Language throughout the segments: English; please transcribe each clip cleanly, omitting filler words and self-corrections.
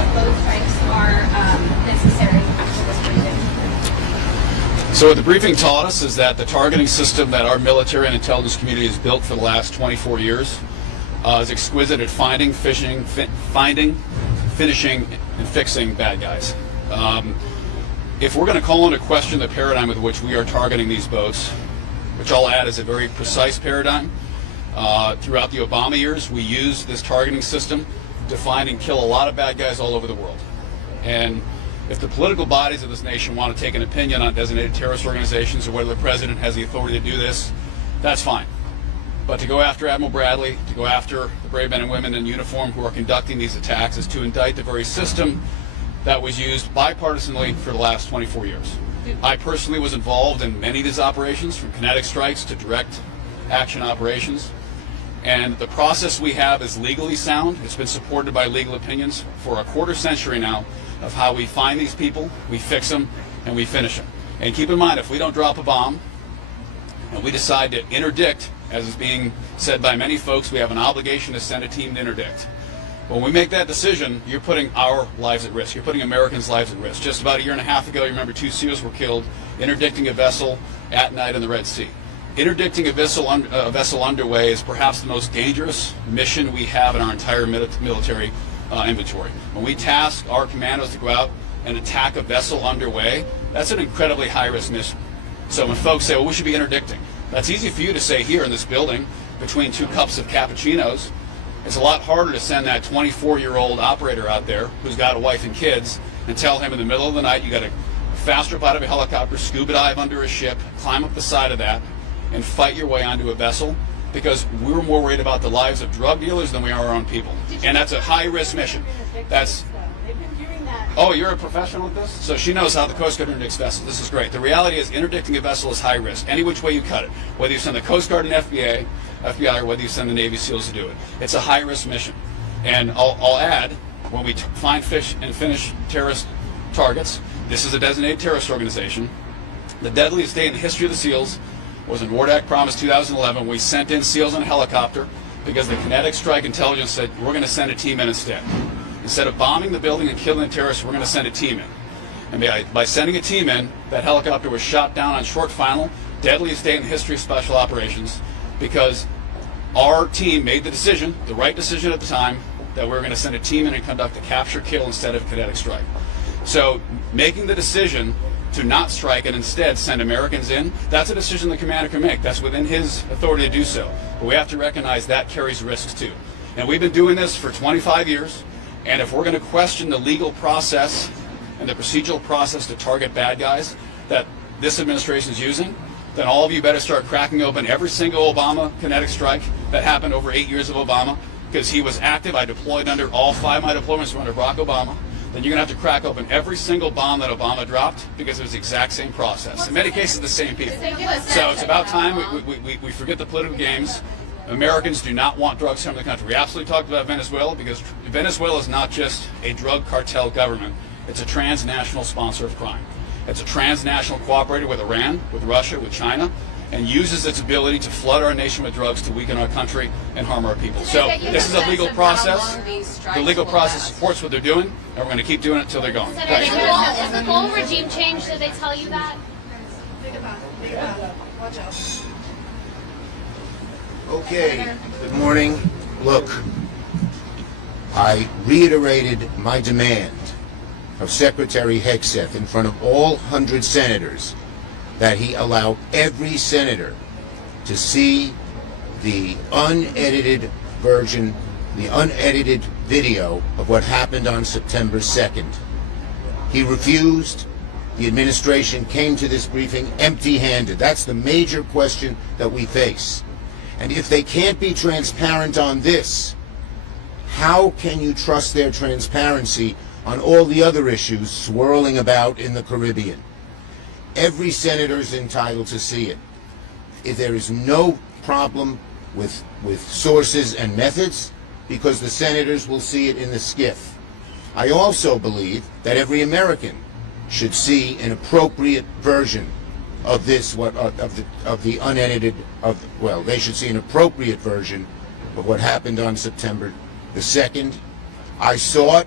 both strikes are necessary after this briefing? So what the briefing taught us is that the targeting system that our military and intelligence community has built for the last 24 years is exquisite at finding, finishing, and fixing bad guys. If we're going to call into question the paradigm with which we are targeting these boats, which I'll add is a very precise paradigm, throughout the Obama years, we used this targeting system to find and kill a lot of bad guys all over the world. And if the political bodies of this nation want to take an opinion on designated terrorist organizations or whether the president has the authority to do this, that's fine. But to go after Admiral Bradley, to go after the brave men and women in uniform who are conducting these attacks is to indict the very system that was used bipartisanly for the last 24 years. I personally was involved in many of these operations, from kinetic strikes to direct action operations. And the process we have is legally sound. It's been supported by legal opinions for a quarter century now of how we find these people, we fix them, and we finish them. And keep in mind, if we don't drop a bomb and we decide to interdict, as is being said by many folks, we have an obligation to send a team to interdict. When we make that decision, you're putting our lives at risk. You're putting Americans' lives at risk. Just about a year and a half ago, you remember 2 SEALs were killed interdicting a vessel at night in the Red Sea. Interdicting a vessel underway is perhaps the most dangerous mission we have in our entire military inventory. When we task our commandos to go out and attack a vessel underway, that's an incredibly high-risk mission. So when folks say, well, we should be interdicting, that's easy for you to say here in this building between 2 cups of cappuccinos. It's a lot harder to send that 24-year-old operator out there who's got a wife and kids and tell him in the middle of the night you got to fast up out of a helicopter, scuba dive under a ship, climb up the side of that, and fight your way onto a vessel, because we're more worried about the lives of drug dealers than we are our own people. And that's a high-risk mission. That's... Oh, you're a professional at this? So she knows how the Coast Guard interdicts vessels. This is great. The reality is interdicting a vessel is high risk, any which way you cut it. Whether you send the Coast Guard and FBI, or whether you send the Navy SEALs to do it. It's a high-risk mission. And I'll add, when we find, fish, and finish terrorist targets, this is a designated terrorist organization. The deadliest day in the history of the SEALs was in Wardak Promise 2011. We sent in SEALs on a helicopter because the kinetic strike intelligence said, we're going to send a team in instead. Instead of bombing the building and killing the terrorists, we're going to send a team in. And by sending a team in, that helicopter was shot down on short final, deadliest day in the history of special operations, because our team made the decision, the right decision at the time, that we were going to send a team in and conduct a capture kill instead of kinetic strike. So making the decision to not strike and instead send Americans in, that's a decision the commander can make. That's within his authority to do so. But we have to recognize that carries risks too. And we've been doing this for 25 years. And if we're going to question the legal process and the procedural process to target bad guys that this administration is using, then all of you better start cracking open every single Obama kinetic strike that happened over 8 years of Obama, because he was active. I deployed under all 5 of my deployments were under Barack Obama. Then you're going to have to crack open every single bomb that Obama dropped, because it was the exact same process. In many cases, the same people. So it's about time we forget the political games. Americans do not want drugs coming to the country. We absolutely talked about Venezuela, because Venezuela is not just a drug cartel government. It's a transnational sponsor of crime. It's a transnational cooperator with Iran, with Russia, with China, and uses its ability to flood our nation with drugs to weaken our country and harm our people. So this is a legal process. The legal process supports what they're doing, and we're going to keep doing it until they're gone. Is the goal regime change? Did they tell you that? Watch out. Okay, good morning. Look, I reiterated my demand of Secretary Hegseth in front of all 100 senators that he allow every senator to see the unedited version, the unedited video of what happened on September 2nd. He refused. The administration came to this briefing empty-handed. That's the major question that we face. And if they can't be transparent on this, how can you trust their transparency on all the other issues swirling about in the Caribbean? Every senator is entitled to see it. If there is no problem with sources and methods, because the senators will see it in the skiff. I also believe that every American should see an appropriate version of this, of the unedited, well, they should see an appropriate version of what happened on September the 2nd. I saw it.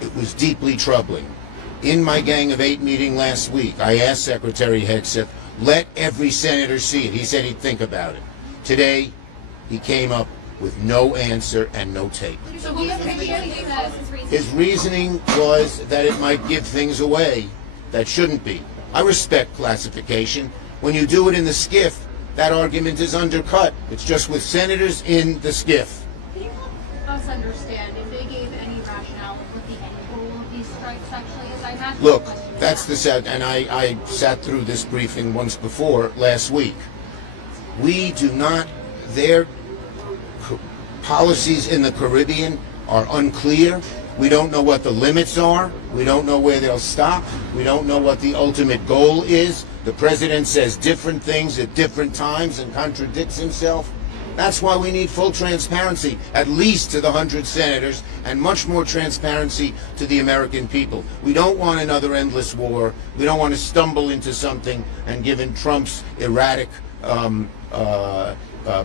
It was deeply troubling. In my Gang of Eight meeting last week, I asked Secretary Hegseth, let every senator see it. He said he'd think about it. Today, he came up with no answer and no tape. So what was his reason? His reasoning was that it might give things away that shouldn't be. I respect classification. When you do it in the SCIF, that argument is undercut. It's just with senators in the SCIF. Can you help us understand if they gave any rationale of what the end goal of these strikes actually is? I imagine. Look, that's the sad, and I sat through this briefing once before last week. We do not, their policies in the Caribbean are unclear. We don't know what the limits are. We don't know where they'll stop. We don't know what the ultimate goal is. The president says different things at different times and contradicts himself. That's why we need full transparency, at least to the 100 senators, and much more transparency to the American people. We don't want another endless war. We don't want to stumble into something, and given Trump's erratic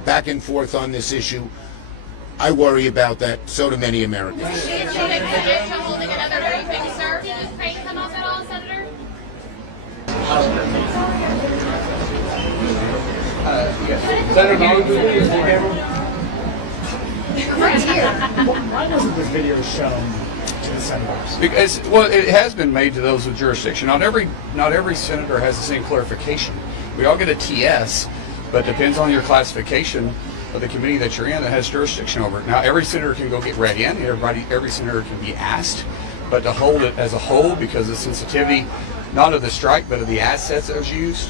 back and forth on this issue, I worry about that. So do many Americans. Holding another briefing, sir. Did Ukraine come up at all, Senator? Yes. Senator Why wasn't this video shown to the senators? Because, well, it has been made to those with jurisdiction. Not every senator has the same clarification. We all get a TS, but it depends on your classification of the committee that you're in that has jurisdiction over it. Now, every senator can go get read in. Every senator can be asked, but to hold it as a whole because of sensitivity, not of the strike, but of the assets that was used,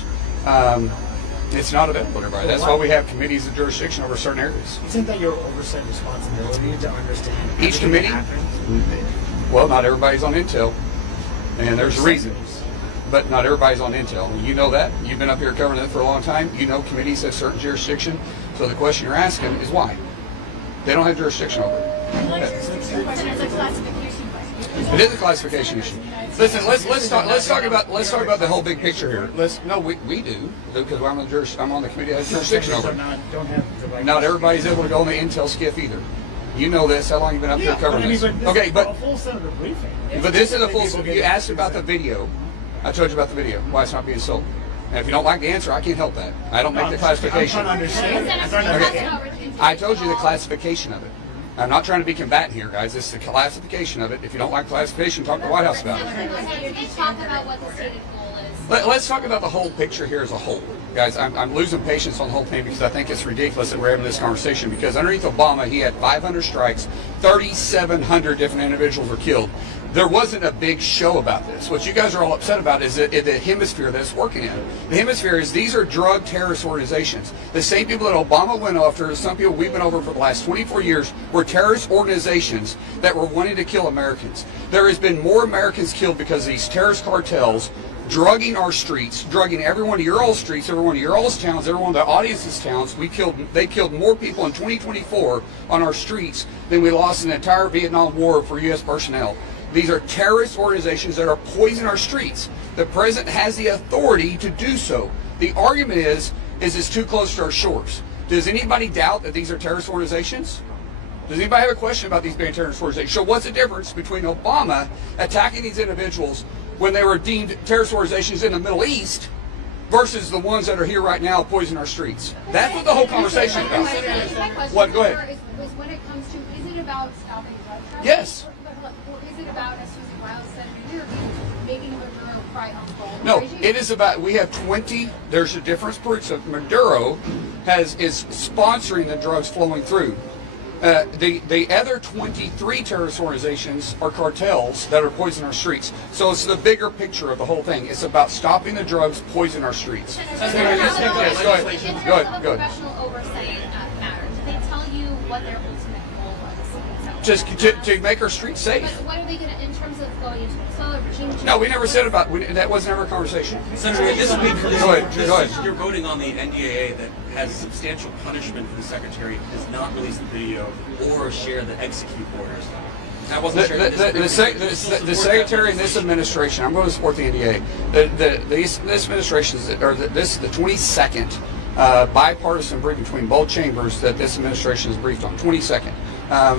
it's not available to everybody. That's why we have committees of jurisdiction over certain areas. Isn't that your oversight responsibility to understand Each committee? Well, not everybody's on Intel, and there's a reason. But not everybody's on Intel. You know that. You've been up here covering it for a long time. You know committees have certain jurisdiction. So the question you're asking is why? They don't have jurisdiction over it. It's a classification question. It is a classification issue. Listen, let's talk about the whole big picture here. We do because I'm on the committee that has jurisdiction over it. Not everybody's able to go on the Intel SCIF either. You know this. How long have you been up here covering this? Okay, but a full senator briefing. But this is a full. You asked about the video. I told you about the video. Why it's not being sold. And if you don't like the answer, I can't help that. I don't make the classification. I'm trying to understand. I told you the classification of it. I'm not trying to be combatant here, guys. This is the classification of it. If you don't like classification, talk to the White House about it. Can you talk about what the stated goal is? Let's talk about the whole picture here as a whole. Guys, I'm losing patience on the whole thing because I think it's ridiculous that we're having this conversation because underneath Obama, he had 500 strikes, 3,700 different individuals were killed. There wasn't a big show about this. What you guys are all upset about is the hemisphere that it's working in. The hemisphere is these are drug terrorist organizations. The same people that Obama went after, some people we've been over for the last 24 years, were terrorist organizations that were wanting to kill Americans. There has been more Americans killed because of these terrorist cartels drugging our streets, drugging every one of your old streets, every one of your old towns, every one of the audience's towns. They killed more people in 2024 on our streets than we lost in the entire Vietnam War for U.S. personnel. These are terrorist organizations that are poisoning our streets. The president has the authority to do so. The argument is it's too close to our shores. Does anybody doubt that these are terrorist organizations? Does anybody have a question about these being terrorist organizations? So what's the difference between Obama attacking these individuals when they were deemed terrorist organizations in the Middle East versus the ones that are here right now poisoning our streets? That's what the whole conversation is about. What? Go ahead. Is when it comes to, is it about stopping drug trafficking? Yes. Or is it about, as Susan Wiles said in an interview, making Maduro cry uncle? No, it is about, we have 20, there's a difference. So Maduro is sponsoring the drugs flowing through. The other 23 terrorist organizations are cartels that are poisoning our streets. So it's the bigger picture of the whole thing. It's about stopping the drugs poisoning our streets. Yes, go ahead. In terms Go of ahead. professional oversight matter, did they tell you what their ultimate goal was? Just to make our streets safe. But what are they going to, in terms of going into a regime change? No, we never said about, that wasn't ever a conversation. Senator, this week, Go ahead. you're voting on the NDAA that has substantial punishment for the Secretary who does not release the video or share the execute orders. I wasn't sure. The Secretary in this administration, I'm going to support the NDA. This administration, this is the 22nd bipartisan brief between both chambers that this administration is briefed on. 22nd.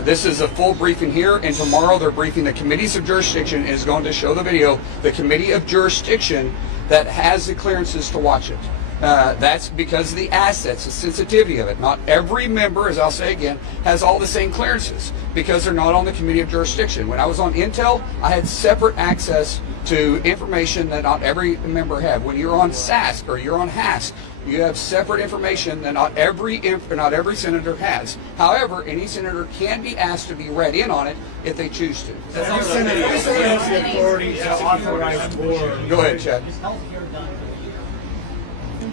This is a full briefing here, and tomorrow they're briefing the committees of jurisdiction is going to show the video. The committee of jurisdiction that has the clearances to watch it. That's because of the assets, the sensitivity of it. Not every member, as I'll say again, has all the same clearances because they're not on the committee of jurisdiction. When I was on Intel, I had separate access to information that not every member had. When you're on SASC or you're on HASC, you have separate information that not every senator has. However, any senator can be asked to be read in on it if they choose to. Every senator has the authority to authorize war. Go ahead, Chad.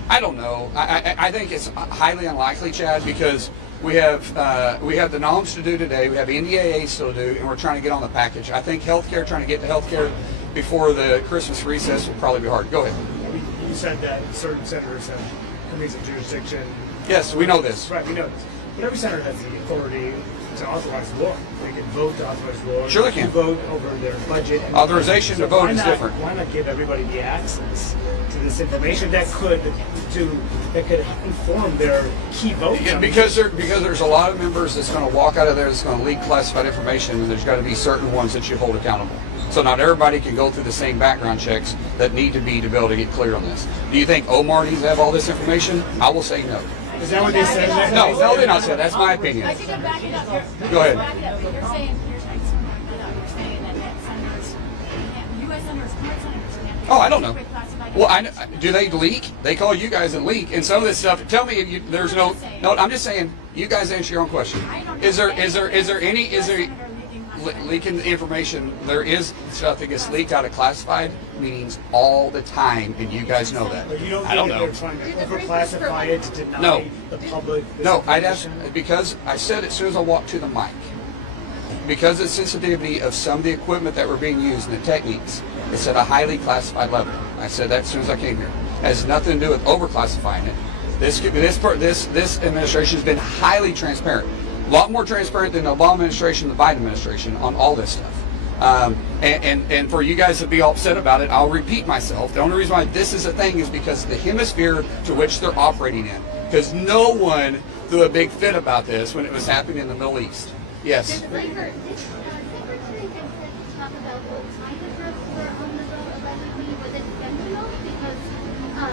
I don't know. I think it's highly unlikely, Chad, because we have the noms to do today. We have NDAA still to do, and we're trying to get on the package. I think healthcare, trying to get to healthcare before the Christmas recess will probably be hard. Go ahead. You said that certain senators have committees of jurisdiction. Yes, we know this. Right, we know this. But every senator has the authority to authorize law. They can vote to authorize law. Sure they can. Vote over their budget. And Authorization to vote is different. Why not give everybody the access to this information that could inform their key votes? Yeah, because there's a lot of members that's going to walk out of there that's going to leak classified information, and there's got to be certain ones that you hold accountable. So not everybody can go through the same background checks that need to be able to get clear on this. Do you think Omar needs to have all this information? I will say no. Is that what they said? No, they not said. That's my opinion. I think I'm backing up. Go ahead. You're saying, you're saying that senators, U.S. senators, current senators can't. Oh, I don't know. Well, do they leak? They call you guys a leak, and some of this stuff. Tell me if there's no. No, I'm just saying. You guys answer your own question. Is there leaking information? There is stuff that gets leaked out of classified meetings all the time, and you guys know that. But you don't I don't think know. they're trying to overclassify it to deny No. the public this No, I'd ask information? because I said as soon as I walked to the mic. Because of the sensitivity of some of the equipment that were being used and the techniques, it's at a highly classified level. I said that as soon as I came here. It has nothing to do with overclassifying it. This administration has been highly transparent. A lot more transparent than the Obama administration, the Biden administration on all this stuff. And for you guys to be all upset about it, I'll repeat myself. The only reason why this is a thing is because of the hemisphere to which they're operating in. Because no one threw a big fit about this when it was happening in the Middle East. Yes.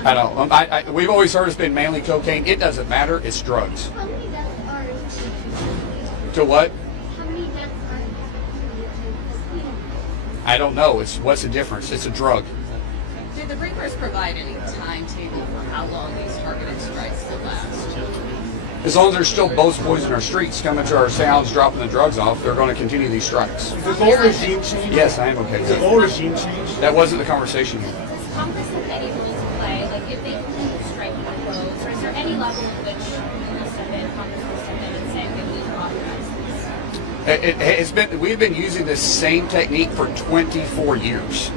I don't. We've always heard it's been mainly cocaine. It doesn't matter. It's drugs. How many deaths are To what? How many deaths are I don't know. What's the difference? It's a drug. Did the briefers provide any timetable for how long these targeted strikes will last? As long as there's still boats, boys in our streets coming to our sounds, dropping the drugs off, they're going to continue these strikes. Is the goal regime change? Yes, I am okay with Is the that. goal regime change? That wasn't the conversation here. Does Congress have any role to play? Like, if they continue to strike on roads, or is there any level at which Congress will step in and say, okay, we need to authorize this? We've been using this same technique for 24 years.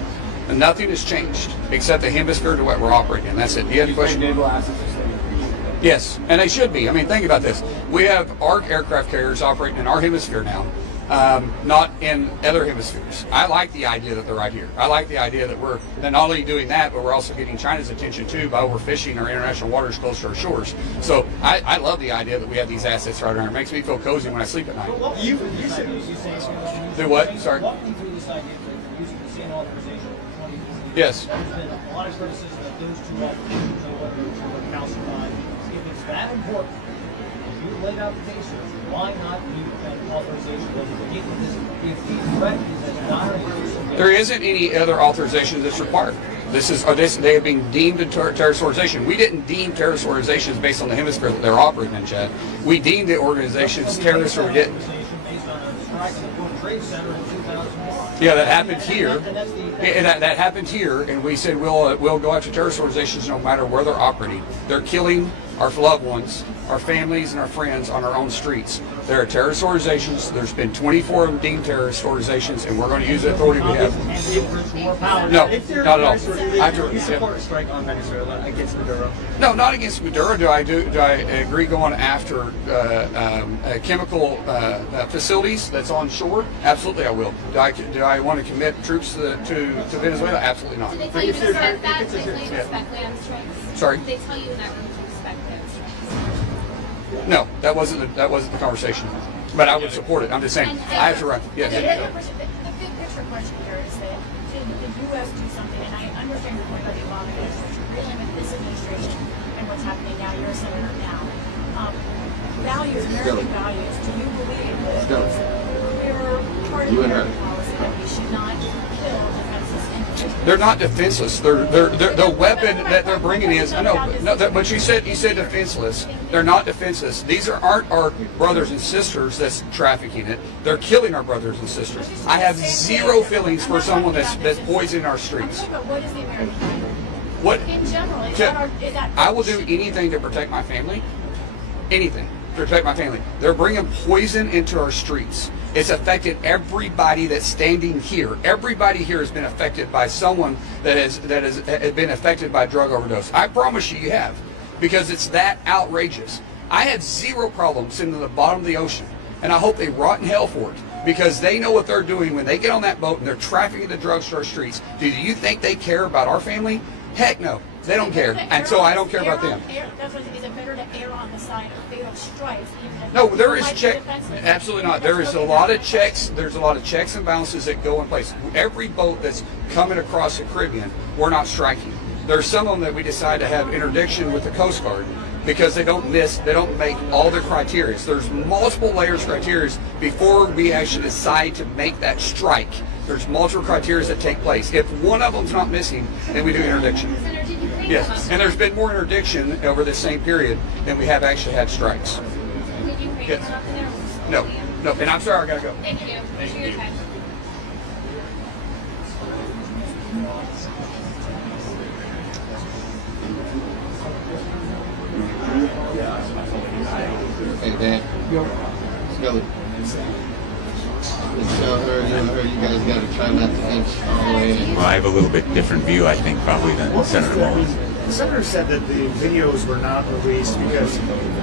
And nothing has changed except the hemisphere to what we're operating in. That's it. Do you have any question? Yes, and they should be. I mean, think about this. We have our aircraft carriers operating in our hemisphere now, not in other hemispheres. I like the idea that they're right here. I like the idea that we're not only doing that, but we're also getting China's attention too by overfishing our international waters close to our shores. So I love the idea that we have these assets right around. It makes me feel cozy when I sleep at night. You said Do what? Sorry. Walk me through this idea of using the same authorization for 20 years. Yes. There's been a lot of criticism that those two authorizations are what calcified. If it's that important, if you laid out the case, why not use an authorization? If the threat is as dire, There isn't any other authorization that's required. They have been deemed a terrorist organization. We didn't deem terrorist organizations based on the hemisphere that they're operating in, Chad. We deemed the organizations terrorists or we didn't. based on a strike at the World Trade Center in 2001. Yeah, that happened here. That happened here, and we said we'll go after terrorist organizations no matter where they're operating. They're killing our loved ones, our families, and our friends on our own streets. There are terrorist organizations. There's been 24 of them deemed terrorist organizations, and we're going to use the authority we have. No, not at all. You support a strike on Venezuela against Maduro? No, not against Maduro. Do I agree going after chemical facilities that's on shore? Absolutely, I will. Do I want to commit troops to Venezuela? Absolutely not. Did they tell you to expect that? Did they tell you to expect land strikes? Sorry? Did they tell you in that room to expect land strikes? No, that wasn't the conversation. But I would support it. I'm just saying, I have to run. The Yeah. big picture question here is that did the U.S. do something, and I understand your point about the Obama administration, dealing with this administration and what's happening now, you're a senator now. Values, American values, do you believe that it's a clear part of American policy that we should not kill defenseless individuals? They're not defenseless. The weapon that they're bringing is, I know, but you said defenseless. They're not defenseless. These aren't our brothers and sisters that's trafficking it. They're killing our brothers and sisters. I have zero feelings for someone that's poisoning our streets. I'm talking about what is the American value? What? In general, is that I will do anything to protect my family. Anything to protect my family. They're bringing poison into our streets. It's affected everybody that's standing here. Everybody here has been affected by someone that has been affected by drug overdose. I promise you have, because it's that outrageous. I have zero problem sending them to the bottom of the ocean, and I hope they rot in hell for it, because they know what they're doing when they get on that boat and they're trafficking the drugs to our streets. Do you think they care about our family? Heck no. They don't care, and so I don't care about them. Is it better to err on the side of fatal strikes? No, there is check. Absolutely not. There is a lot of checks. There's a lot of checks and balances that go in place. Every boat that's coming across the Caribbean, we're not striking. There's some of them that we decide to have interdiction with the Coast Guard because they don't make all their criteria. There's multiple layers of criteria before we actually decide to make that strike. There's multiple criteria that take place. If one of them's not missing, then we do interdiction. Yes, and there's been more interdiction over this same period than we have actually had strikes. Yes. No, and I'm sorry, I gotta go. Thank you. Thank you. Hey, Dan. Skelly. I heard you guys got to try not to inch all the way in. Well, I have a little bit different view, I think, probably than Senator Mullins. The senator said that the videos were not released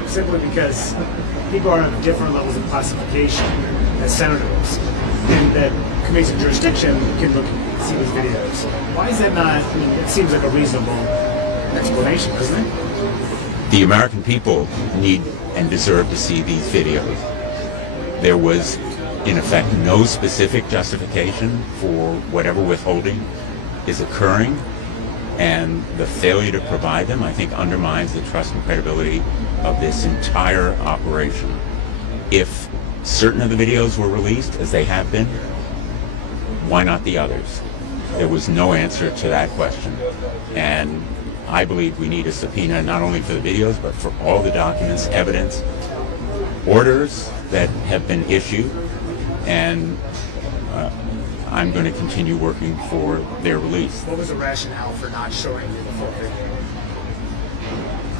simply because people are on different levels of classification as senators, and that committees of jurisdiction can look and see these videos. Why is that not? I mean, it seems like a reasonable explanation, doesn't it? The American people need and deserve to see these videos. There was, in effect, no specific justification for whatever withholding is occurring, and the failure to provide them, I think, undermines the trust and credibility of this entire operation. If certain of the videos were released, as they have been, why not the others? There was no answer to that question, and I believe we need a subpoena not only for the videos, but for all the documents, evidence, orders that have been issued, and I'm going to continue working for their release. What was the rationale for not showing you the full video?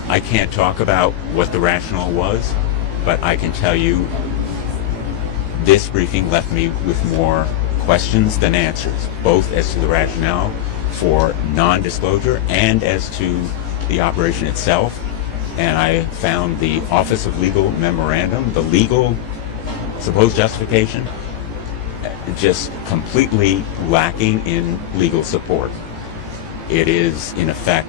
I can't talk about what the rationale was, but I can tell you this briefing left me with more questions than answers, both as to the rationale for non-disclosure and as to the operation itself. And I found the Office of Legal Memorandum, the legal supposed justification, just completely lacking in legal support. It is, in effect,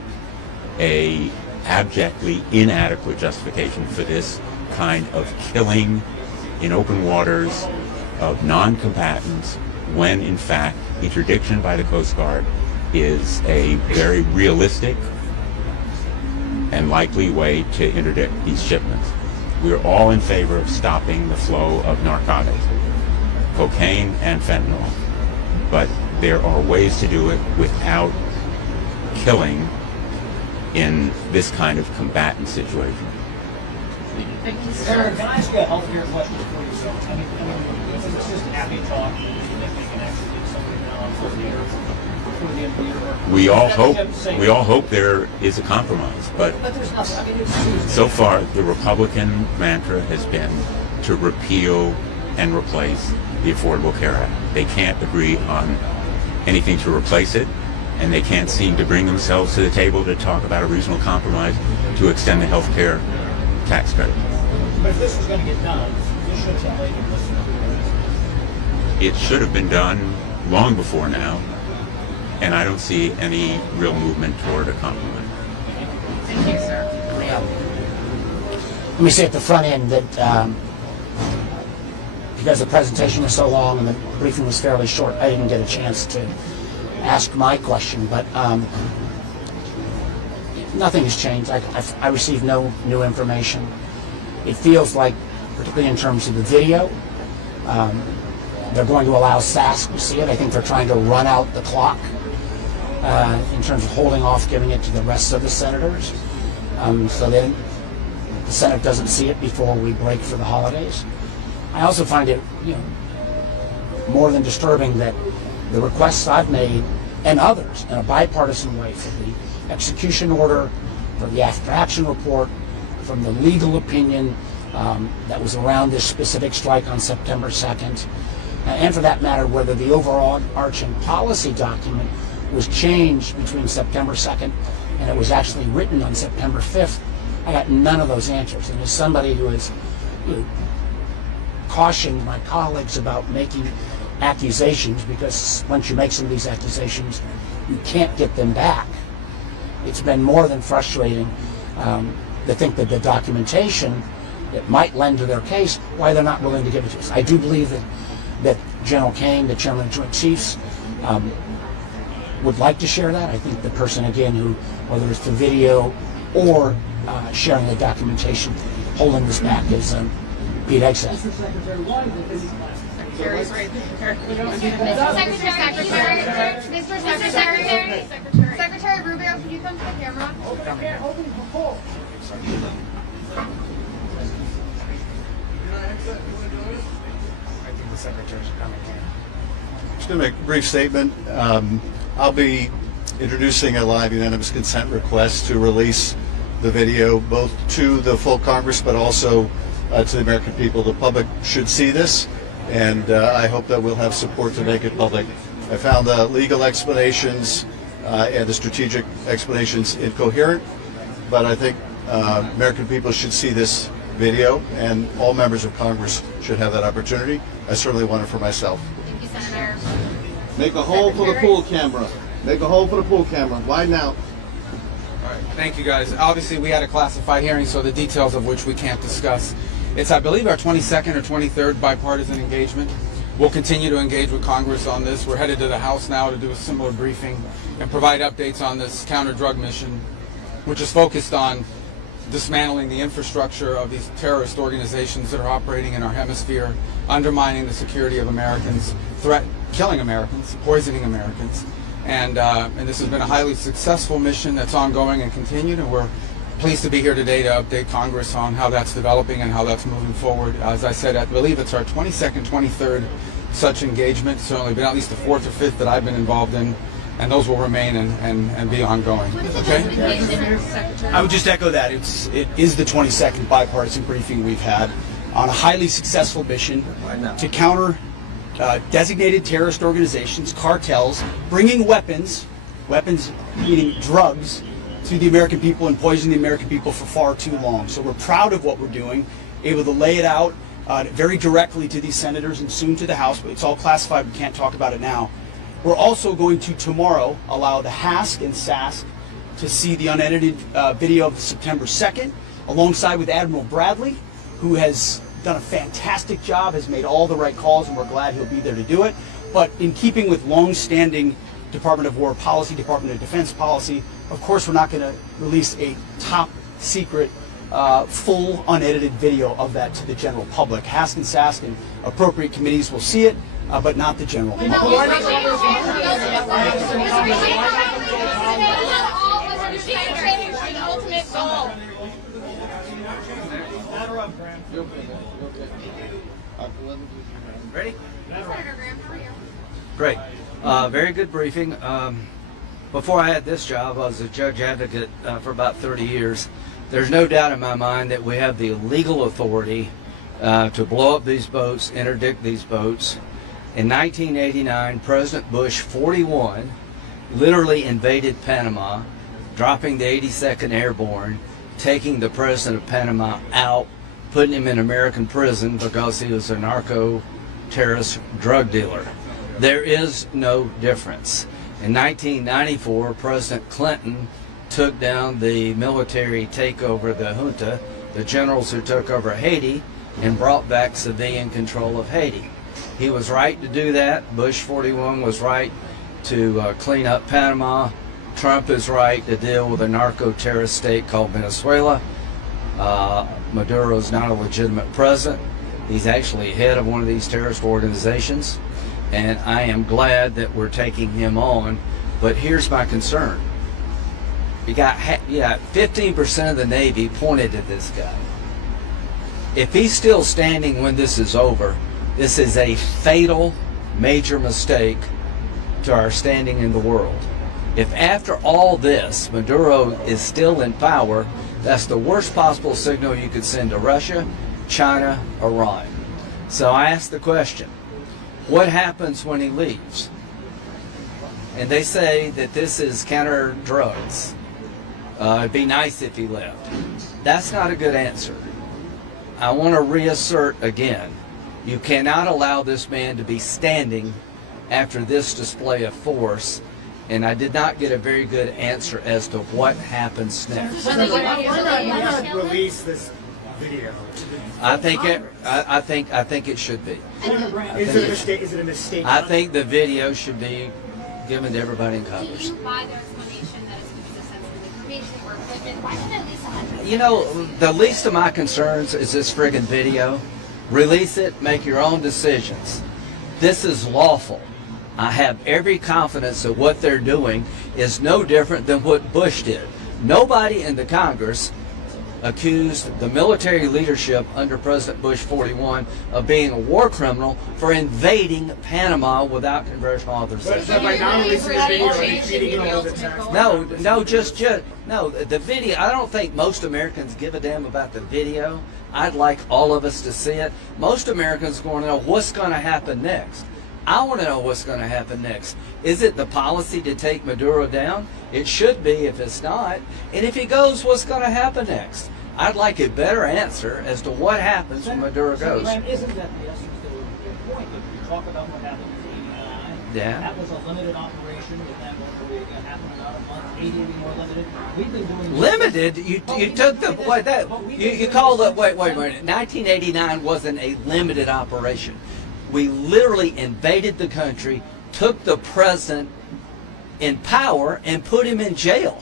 a abjectly inadequate justification for this kind of killing in open waters of non-combatants when, in fact, interdiction by the Coast Guard is a very realistic and likely way to interdict these shipments. We're all in favor of stopping the flow of narcotics, cocaine and fentanyl, but there are ways to do it without killing in this kind of combatant situation. Thank you, sir. Can I ask you a healthcare question before you go? I mean, is this just happy talk? Do you think they can actually do something now for the end of the year? We all hope there is a compromise, but there's nothing. I mean, it's so far the Republican mantra has been to repeal and replace the Affordable Care Act. They can't agree on anything to replace it, and they can't seem to bring themselves to the table to talk about a reasonable compromise to extend the health care tax credit. But if this was going to get done, this should have been later. It should have been done long before now, and I don't see any real movement toward a compromise. Thank you, sir. Let me say at the front end that because the presentation was so long and the briefing was fairly short, I didn't get a chance to ask my question, but nothing has changed. I received no new information. It feels like, particularly in terms of the video, they're going to allow SASC to see it. I think they're trying to run out the clock in terms of holding off giving it to the rest of the senators, so then the Senate doesn't see it before we break for the holidays. I also find it, more than disturbing that the requests I've made and others in a bipartisan way for the execution order, for the after action report, from the legal opinion that was around this specific strike on September 2nd, and for that matter, whether the overarching policy document was changed between September 2nd and it was actually written on September 5th, I got none of those answers. And as somebody who has cautioned my colleagues about making accusations, because once you make some of these accusations, you can't get them back, it's been more than frustrating to think that the documentation that might lend to their case, why they're not willing to give it to us. I do believe that General Kane, the chairman of the Joint Chiefs, would like to share that. I think the person, again, who, whether it's the video or sharing the documentation, holding this back is Pete Hegseth. Mr. Secretary, why did this last? Secretary's right there. Secretary Rubio, can you come to the camera? I think the secretary's coming here. Just going to make a brief statement. I'll be introducing a live unanimous consent request to release the video both to the full Congress but also to the American people. The public should see this, and I hope that we'll have support to make it public. I found the legal explanations and the strategic explanations incoherent, but I think American people should see this video, and all members of Congress should have that opportunity. I certainly want it for myself. Thank you, Senator. Make a hole for the pool camera. Make a hole for the pool camera. Widen out. All right, thank you guys. Obviously, we had a classified hearing, so the details of which we can't discuss. It's, I believe, our 22nd or 23rd bipartisan engagement. We'll continue to engage with Congress on this. We're headed to the House now to do a similar briefing and provide updates on this counter-drug mission, which is focused on dismantling the infrastructure of these terrorist organizations that are operating in our hemisphere, undermining the security of Americans, killing Americans, poisoning Americans. And this has been a highly successful mission that's ongoing and continued, and we're pleased to be here today to update Congress on how that's developing and how that's moving forward. As I said, I believe it's our 22nd, 23rd such engagement. It's certainly been at least the 4th or 5th that I've been involved in, and those will remain and be ongoing. Okay? I would just echo that. It is the 22nd bipartisan briefing we've had on a highly successful mission to counter designated terrorist organizations, cartels, bringing weapons meaning drugs, to the American people and poisoning the American people for far too long. So we're proud of what we're doing, able to lay it out very directly to these senators and soon to the House, but it's all classified, we can't talk about it now. We're also going to tomorrow allow the HASC and SASC to see the unedited video of September 2nd, alongside with Admiral Bradley, who has done a fantastic job, has made all the right calls, and we're glad he'll be there to do it. But in keeping with long-standing Department of War policy, Department of Defense policy, of course we're not going to release a top-secret, full, unedited video of that to the general public. HASC and SASC and appropriate committees will see it, but not the general public. Ready? Great. Very good briefing. Before I had this job, I was a judge advocate for about 30 years. There's no doubt in my mind that we have the legal authority to blow up these boats, interdict these boats. In 1989, President Bush 41 literally invaded Panama, dropping the 82nd Airborne, taking the president of Panama out, putting him in American prison because he was a narco-terrorist drug dealer. There is no difference. In 1994, President Clinton took down the military takeover, the junta, the generals who took over Haiti, and brought back civilian control of Haiti. He was right to do that. Bush 41 was right to clean up Panama. Trump is right to deal with a narco-terrorist state called Venezuela. Maduro is not a legitimate president. He's actually head of one of these terrorist organizations, and I am glad that we're taking him on. But here's my concern. You got 15% of the Navy pointed at this guy. If he's still standing when this is over, this is a fatal, major mistake to our standing in the world. If after all this, Maduro is still in power, that's the worst possible signal you could send to Russia, China, Iran. So I ask the question, what happens when he leaves? And they say that this is counter drugs. It'd be nice if he left. That's not a good answer. I want to reassert again, you cannot allow this man to be standing after this display of force, and I did not get a very good answer as to what happens next. Why not release this video? I think it should be. Is it a mistake? I think the video should be given to everybody in Congress. Do you buy their explanation that it's because of sensitive information or equipment? Why should at least 100? You know, the least of my concerns is this friggin' video. Release it, make your own decisions. This is lawful. I have every confidence that what they're doing is no different than what Bush did. Nobody in the Congress accused the military leadership under President Bush 41 of being a war criminal for invading Panama without congressional authorization. But by not releasing the video, are you feeding into all the text? No, the video, I don't think most Americans give a damn about the video. I'd like all of us to see it. Most Americans want to know what's going to happen next. I want to know what's going to happen next. Is it the policy to take Maduro down? It should be if it's not. And if he goes, what's going to happen next? I'd like a better answer as to what happens when Maduro goes. Isn't that the essence of your point? You talk about what happened in 89. Yeah. That was a limited operation. Is that going to happen in another month? 80 will be more limited. We've been doing Limited? You took the wait that you called it wait a minute. 1989 wasn't a limited operation. We literally invaded the country, took the president in power, and put him in jail.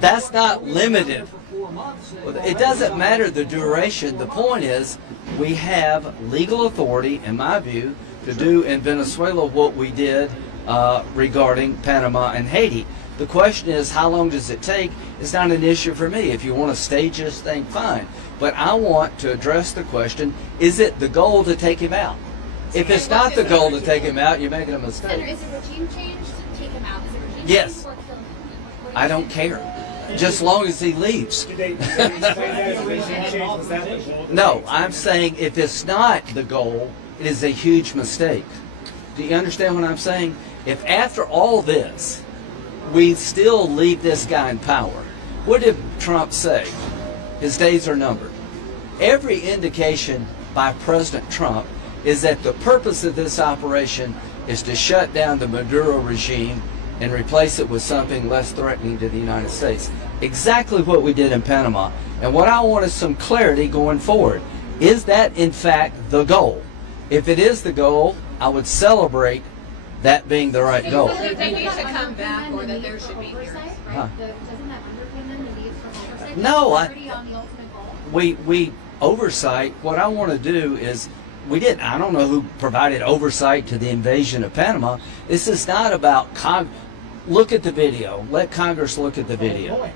That's not limited. It doesn't matter the duration. The point is, we have legal authority, in my view, to do in Venezuela what we did regarding Panama and Haiti. The question is, how long does it take? It's not an issue for me. If you want to stage this thing, fine. But I want to address the question, is it the goal to take him out? If it's not the goal to take him out, you're making a mistake. Senator, is it regime change to take him out? Is it regime Yes. change or kill him? I don't care. Just long as he leaves. No, I'm saying if it's not the goal, it is a huge mistake. Do you understand what I'm saying? If after all this, we still leave this guy in power, what did Trump say? His days are numbered. Every indication by President Trump is that the purpose of this operation is to shut down the Maduro regime and replace it with something less threatening to the United States. Exactly what we did in Panama. And what I want is some clarity going forward. Is that in fact the goal? If it is the goal, I would celebrate that being the right goal. Do you think he should come back or that there should be hearings? Huh. Doesn't that underpin them the need for oversight? No, Clarity on the ultimate goal? we oversight, what I want to do is, I don't know who provided oversight to the invasion of Panama. This is not about look at the video. Let Congress look at the video.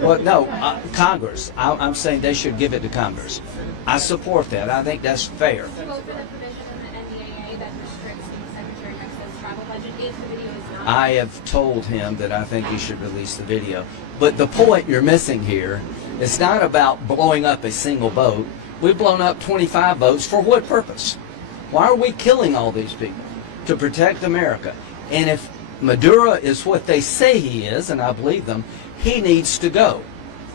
Well, no, Congress. I'm saying they should give it to Congress. I support that. I think that's fair. To vote for the provision in the NDAA that restricts the Secretary of Texas travel budget if the video is not. I have told him that I think he should release the video. But the point you're missing here, it's not about blowing up a single boat. We've blown up 25 boats. For what purpose? Why are we killing all these people? To protect America. And if Maduro is what they say he is, and I believe them, he needs to go.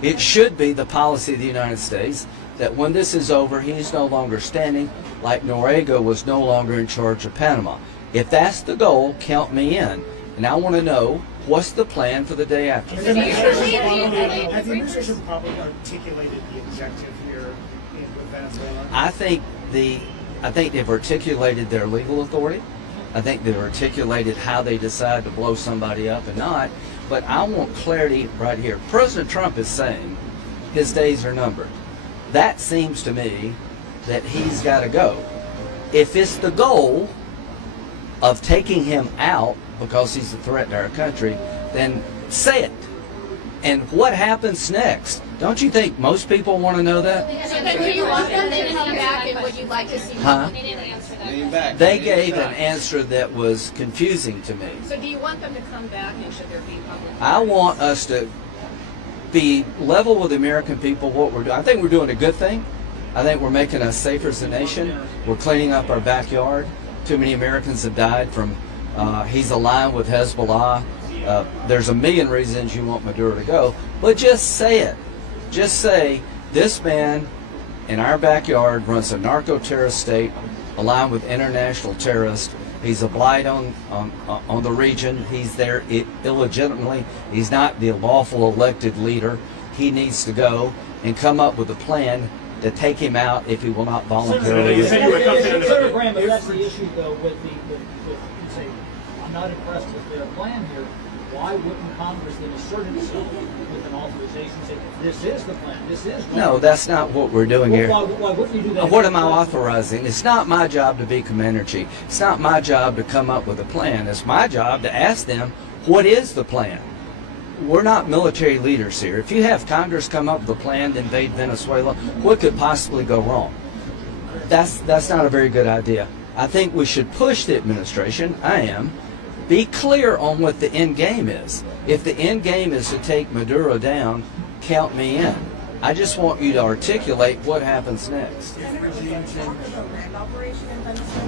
It should be the policy of the United States that when this is over, he's no longer standing like Noriega was no longer in charge of Panama. If that's the goal, count me in. And I want to know, what's the plan for the day after? Has the administration probably articulated the objective here with Venezuela? I think they've articulated their legal authority. I think they've articulated how they decide to blow somebody up and not. But I want clarity right here. President Trump is saying his days are numbered. That seems to me that he's got to go. If it's the goal of taking him out because he's a threat to our country, then say it. And what happens next? Don't you think most people want to know that? So then do you want them to come back, and would you like to see them? They didn't answer that. They gave an answer that was confusing to me. So do you want them to come back, and should there be public? I want us to be level with the American people what we're doing. I think we're doing a good thing. I think we're making us safer as a nation. We're cleaning up our backyard. Too many Americans have died from, he's aligned with Hezbollah. There's a million reasons you want Maduro to go, but just say it. Just say, this man in our backyard runs a narco-terrorist state aligned with international terrorists. He's a blight on the region. He's there illegitimately. He's not the lawful elected leader. He needs to go and come up with a plan to take him out if he will not voluntarily. Senator Graham, if that's the issue, though, with say, I'm not impressed with their plan here. Why wouldn't Congress then assert itself with an authorization saying, this is the plan, this is... No, that's not what we're doing here. Why wouldn't you do that? What am I authorizing? It's not my job to be Commander-in-Chief. It's not my job to come up with a plan. It's my job to ask them, what is the plan? We're not military leaders here. If you have Congress come up with a plan to invade Venezuela, what could possibly go wrong? That's not a very good idea. I think we should push the administration. I am. Be clear on what the end game is. If the end game is to take Maduro down, count me in. I just want you to articulate what happens next.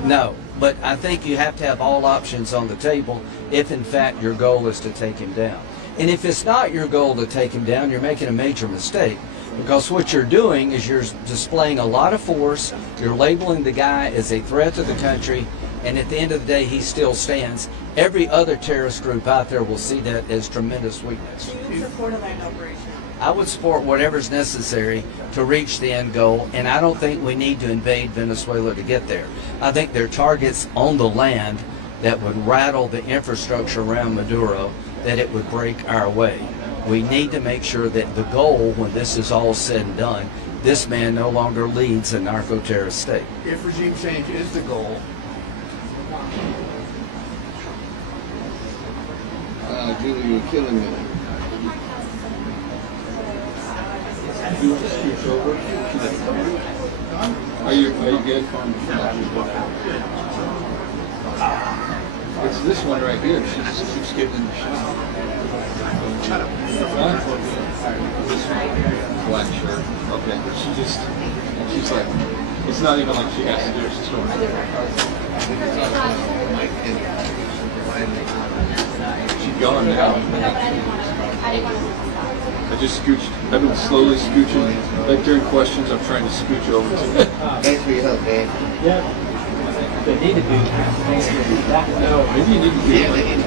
No, but I think you have to have all options on the table if in fact your goal is to take him down. And if it's not your goal to take him down, you're making a major mistake, because what you're doing is you're displaying a lot of force, you're labeling the guy as a threat to the country, and at the end of the day he still stands. Every other terrorist group out there will see that as tremendous weakness. Do you support a land operation? I would support whatever's necessary to reach the end goal, and I don't think we need to invade Venezuela to get there. I think there are targets on the land that would rattle the infrastructure around Maduro, that it would break our way. We need to make sure that the goal, when this is all said and done, this man no longer leads a narco-terrorist state. If regime change is the goal, Julie, you're killing me. You just switch over. Are you good? It's this one right here. She just keeps getting in the shot. This one, black shirt. Okay. She's like, it's not even like she has to do it. She's going. She's gone now. I just scooched. I've been slowly scooching. Like during questions, I'm trying to scooch over to you. Thanks for your help, Dan. Yeah. They need to do that. No, maybe you need to do it.